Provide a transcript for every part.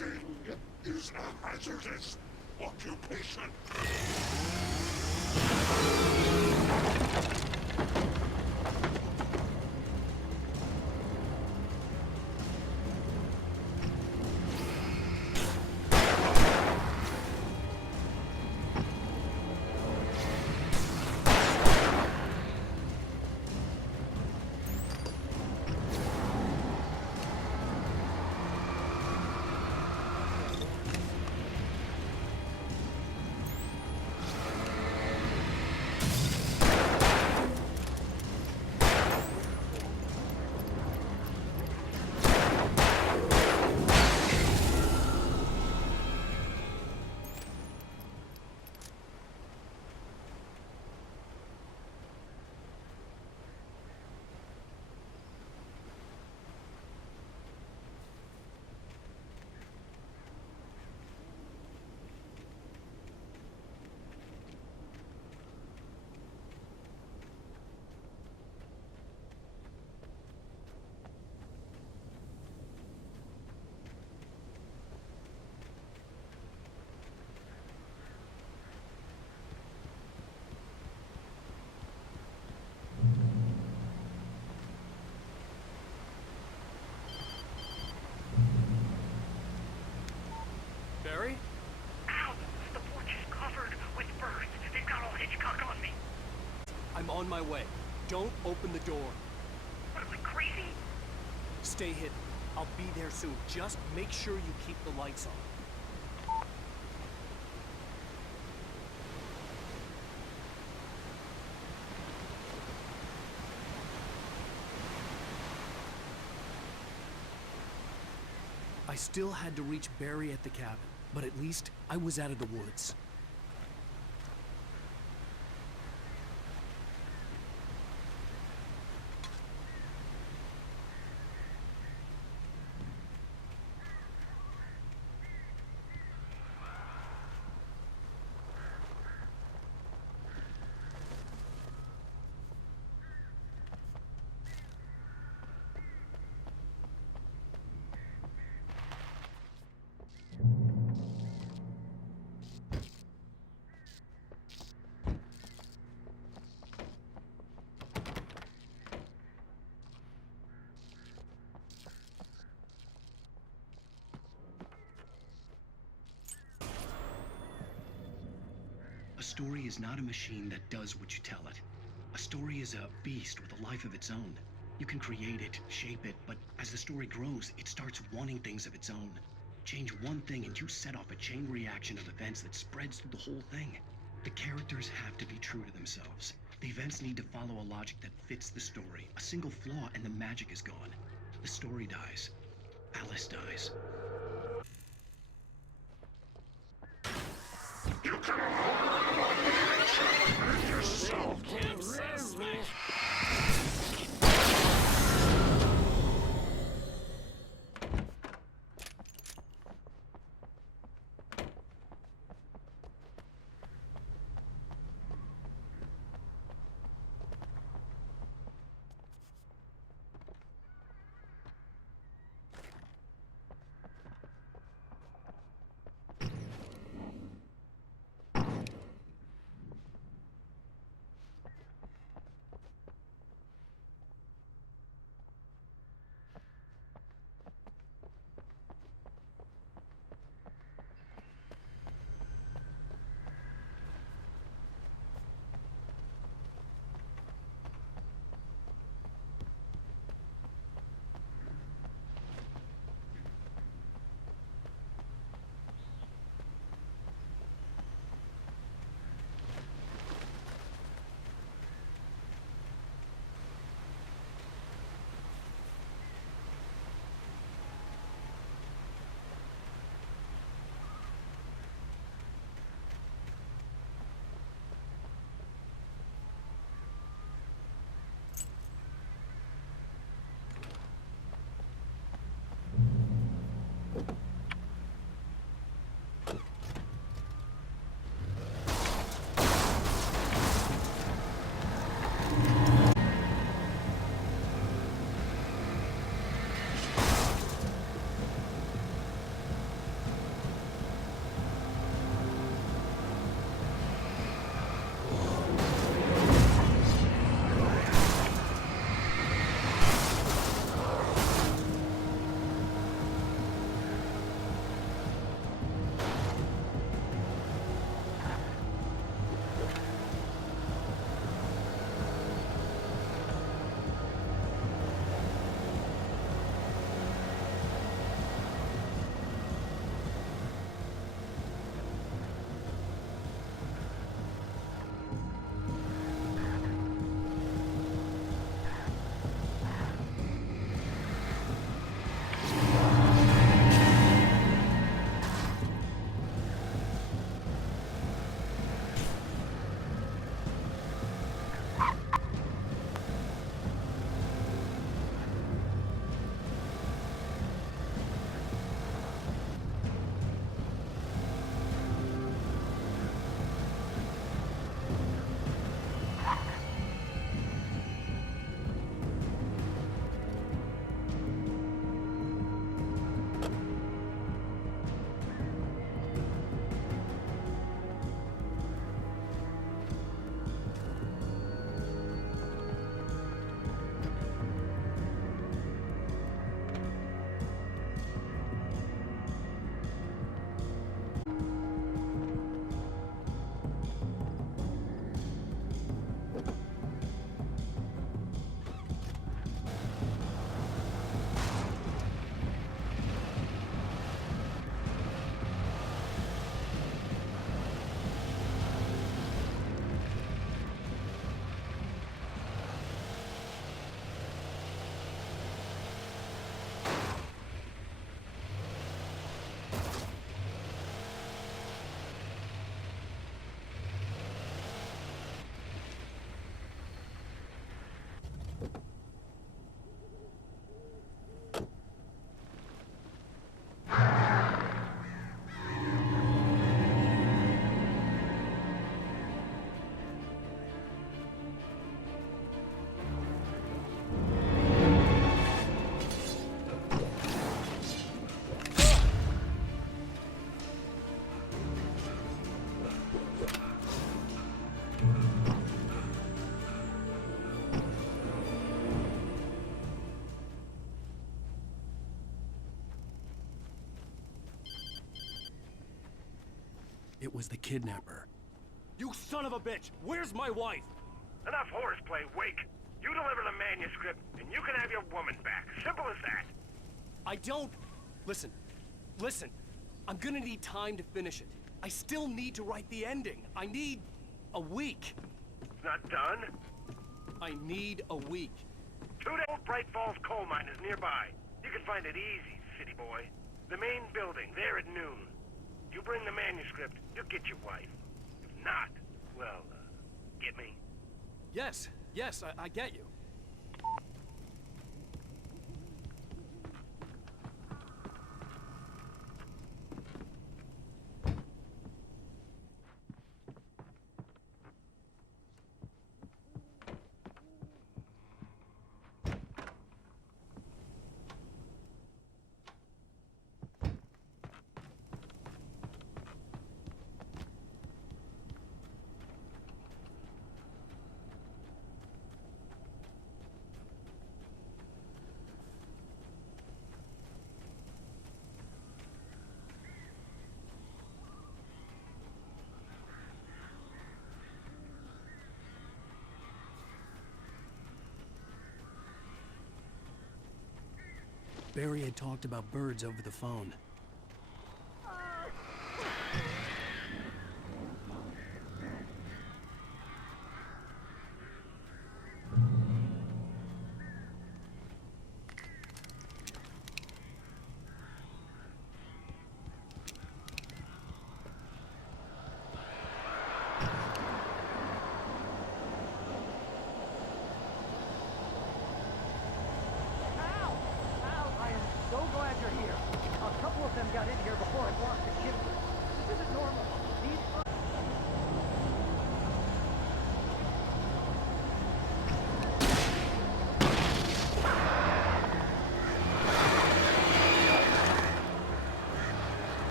Building is a hazardous occupation. Barry? Ow! The porch is covered with birds. They've got all Hitchcock on me. I'm on my way. Don't open the door. What am I, crazy? Stay hidden. I'll be there soon. Just make sure you keep the lights on. I still had to reach Barry at the cabin, but at least I was out of the woods. A story is not a machine that does what you tell it. A story is a beast with a life of its own. You can create it, shape it, but as the story grows, it starts wanting things of its own. Change one thing and you set off a chain reaction of events that spreads through the whole thing. The characters have to be true to themselves. The events need to follow a logic that fits the story. A single flaw and the magic is gone. The story dies. Alice dies. You can hold yourself. It was the kidnapper. You son of a bitch! Where's my wife? Enough horseplay, Wake. You deliver the manuscript, and you can have your woman back. Simple as that. I don't... Listen. I'm gonna need time to finish it. I still need to write the ending. I need a week. It's not done. I need a week. 2 days. Bright Falls coal mine is nearby. You can find it easy, city boy. The main building, there at noon. You bring the manuscript, you'll get your wife. If not, well, get me? Yes, I get you. Barry had talked about birds over the phone. So glad you're here. A couple of them got in here before I blocked the chimney. This isn't normal. These...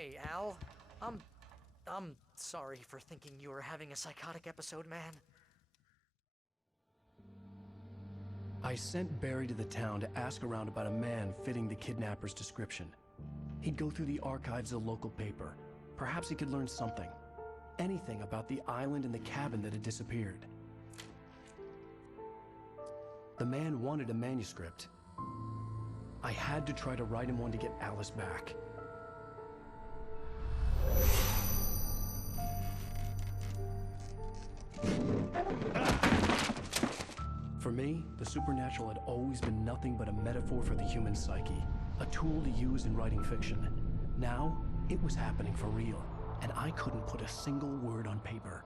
Hey, Al. I'm sorry for thinking you were having a psychotic episode, man. I sent Barry to the town to ask around about a man fitting the kidnapper's description. He'd go through the archives of the local paper. Perhaps he could learn something. Anything about the island and the cabin that had disappeared. The man wanted a manuscript. I had to try to write him one to get Alice back. For me, the supernatural had always been nothing but a metaphor for the human psyche, a tool to use in writing fiction. Now, it was happening for real, and I couldn't put a single word on paper.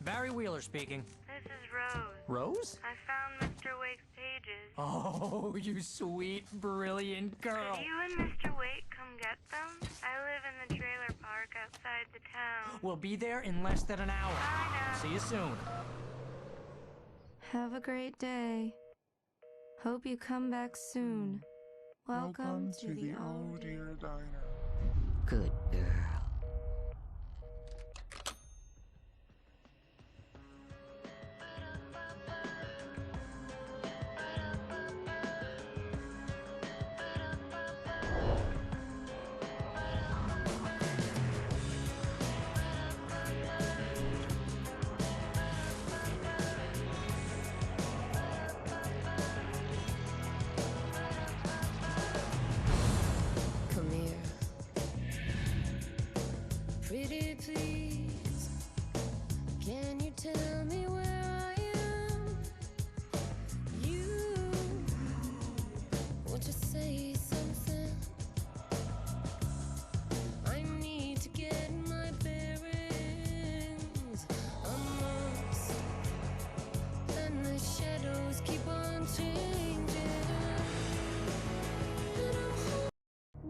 Barry Wheeler speaking. This is Rose. Rose? I found Mr. Wake's pages. Oh, you sweet, brilliant girl. Could you and Mr. Wake come get them? I live in the trailer park outside the town. We'll be there in less than an hour. Bye now. See you soon. Have a great day. Hope you come back soon. Welcome to the old dear diner. Good girl. Come here. Pretty please, can you tell me where I am? You want to say something? I need to get my bearings amongst, and the shadows keep on changing.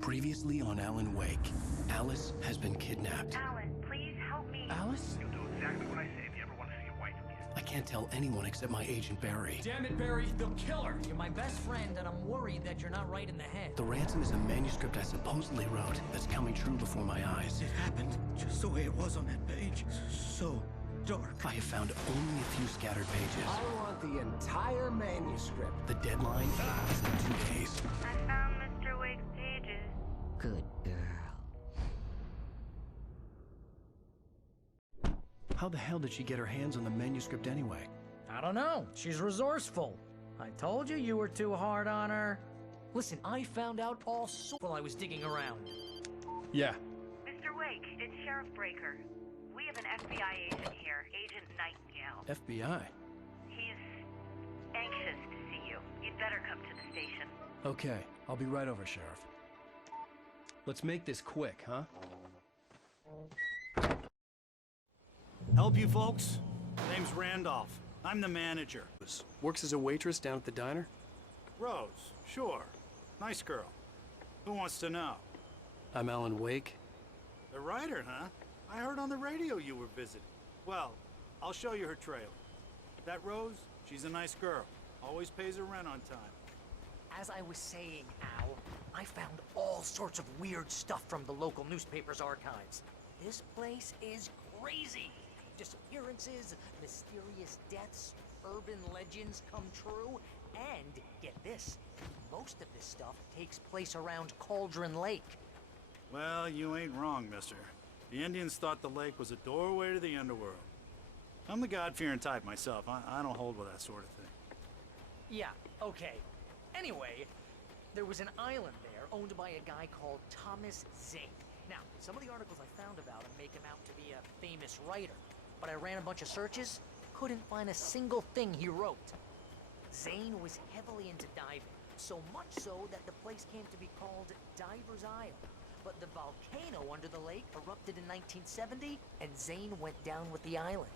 Previously on Alan Wake, Alice has been kidnapped. Alan, please help me. Alice? You'll do exactly what I say if you ever want to see your wife again. I can't tell anyone except my agent Barry. Damn it, Barry, they'll kill her. You're my best friend, and I'm worried that you're not right in the head. The ransom is a manuscript I supposedly wrote that's coming true before my eyes. It happened just the way it was on that page. So dark. I have found only a few scattered pages. I want the entire manuscript. The deadline is in 2 days. I found Mr. Wake's pages. Good girl. How the hell did she get her hands on the manuscript anyway? I don't know. She's resourceful. I told you you were too hard on her. Listen, I found out all sorts while I was digging around. Yeah. Mr. Wake, it's Sheriff Breaker. We have an FBI agent here, Agent Nightingale. FBI? He's anxious to see you. You'd better come to the station. Okay, I'll be right over, Sheriff. Let's make this quick, huh? Help you folks? Name's Randolph. I'm the manager. Works as a waitress down at the diner? Rose, sure. Nice girl. Who wants to know? I'm Alan Wake. The writer, huh? I heard on the radio you were visiting. Well, I'll show you her trailer. That Rose, she's a nice girl. Always pays her rent on time. As I was saying, Al, I found all sorts of weird stuff from the local newspaper's archives. This place is crazy. Disappearances, mysterious deaths, urban legends come true, and get this, most of this stuff takes place around Cauldron Lake. Well, you ain't wrong, mister. The Indians thought the lake was a doorway to the underworld. I'm the God-fearing type myself. I don't hold with that sort of thing. Yeah, okay. Anyway, there was an island there owned by a guy called Thomas Zane. Now, some of the articles I found about him make him out to be a famous writer, but I ran a bunch of searches, couldn't find a single thing he wrote. Zane was heavily into diving, so much so that the place came to be called Diver's Isle. But the volcano under the lake erupted in 1970, and Zane went down with the island.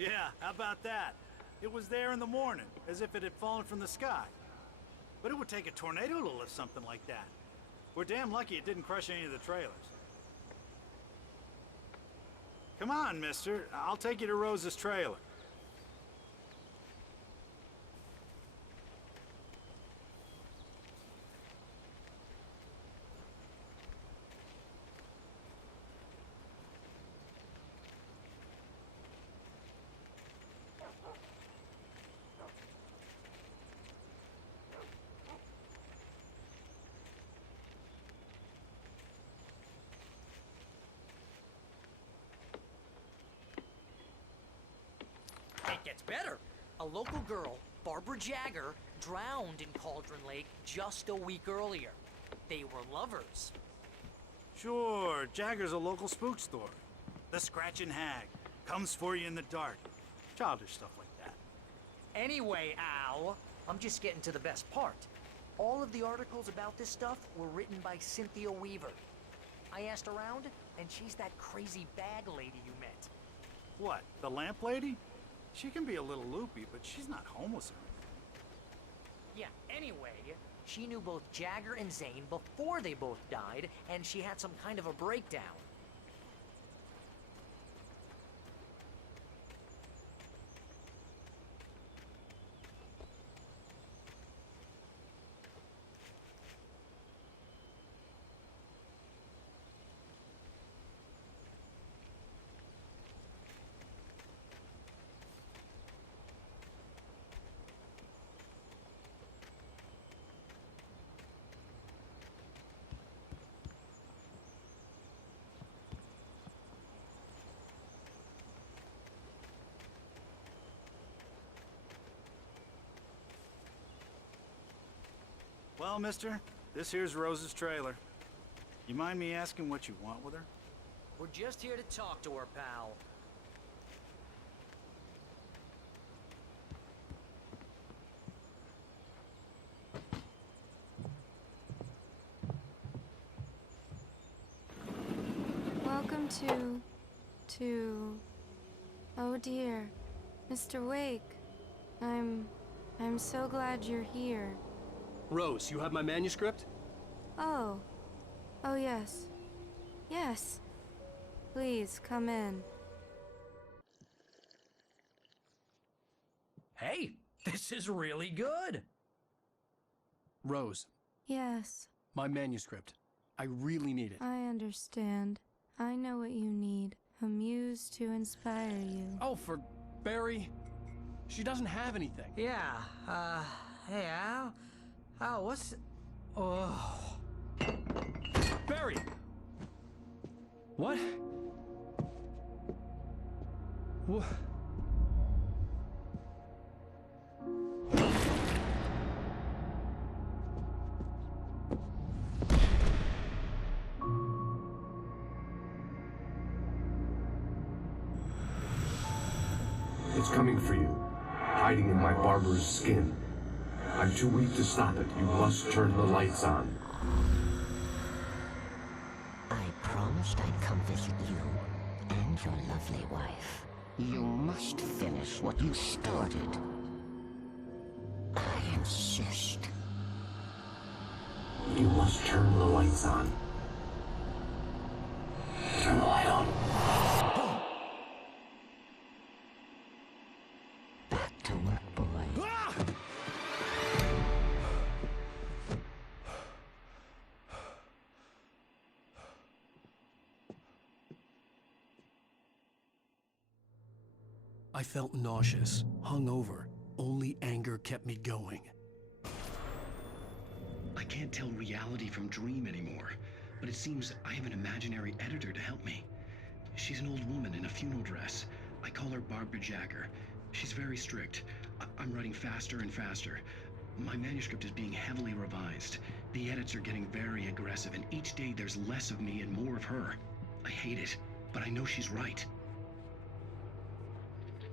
Yeah, how about that? It was there in the morning, as if it had fallen from the sky. But it would take a tornado to lift something like that. We're damn lucky it didn't crush any of the trailers. Come on, mister. I'll take you to Rose's trailer. It gets better. A local girl, Barbara Jagger, drowned in Cauldron Lake just a week earlier. They were lovers. Sure, Jagger's a local spook story. The Scratching Hag comes for you in the dark. Childish stuff like that. Anyway, Al, I'm just getting to the best part. All of the articles about this stuff were written by Cynthia Weaver. I asked around, and she's that crazy bag lady you met. What, the lamp lady? She can be a little loopy, but she's not homeless or anything. Yeah, anyway, she knew both Jagger and Zane before they both died, and she had some kind of a breakdown. Well, mister, this here's Rose's trailer. You mind me asking what you want with her? We're just here to talk to her, pal. Welcome to... Oh dear, Mr. Wake. I'm so glad you're here. Rose, you have my manuscript? Oh. Oh yes. Yes. Please, come in. Hey, this is really good. Rose, Yes, my manuscript. I really need it. I understand. I know what you need. A muse to inspire you. Oh, for Barry? She doesn't have anything. Yeah, hey, Al? Al, what's... Oh... Barry! What? What? It's coming for you, hiding in my barber's skin. I'm too weak to stop it. You must turn the lights on. I promised I'd come visit you and your lovely wife. You must finish what you started. I insist. You must turn the lights on. Turn the light on. Back to work, boy. I felt nauseous, hungover. Only anger kept me going. I can't tell reality from dream anymore, but it seems I have an imaginary editor to help me. She's an old woman in a funeral dress. I call her Barbara Jagger. She's very strict. I'm writing faster and faster. My manuscript is being heavily revised. The edits are getting very aggressive, and each day there's less of me and more of her. I hate it, but I know she's right.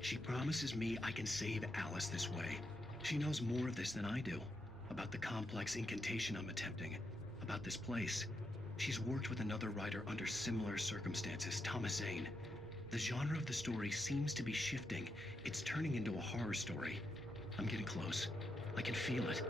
She promises me I can save Alice this way. She knows more of this than I do. About the complex incantation I'm attempting. About this place. She's worked with another writer under similar circumstances, Thomas Zane. The genre of the story seems to be shifting. It's turning into a horror story. I'm getting close. I can feel it.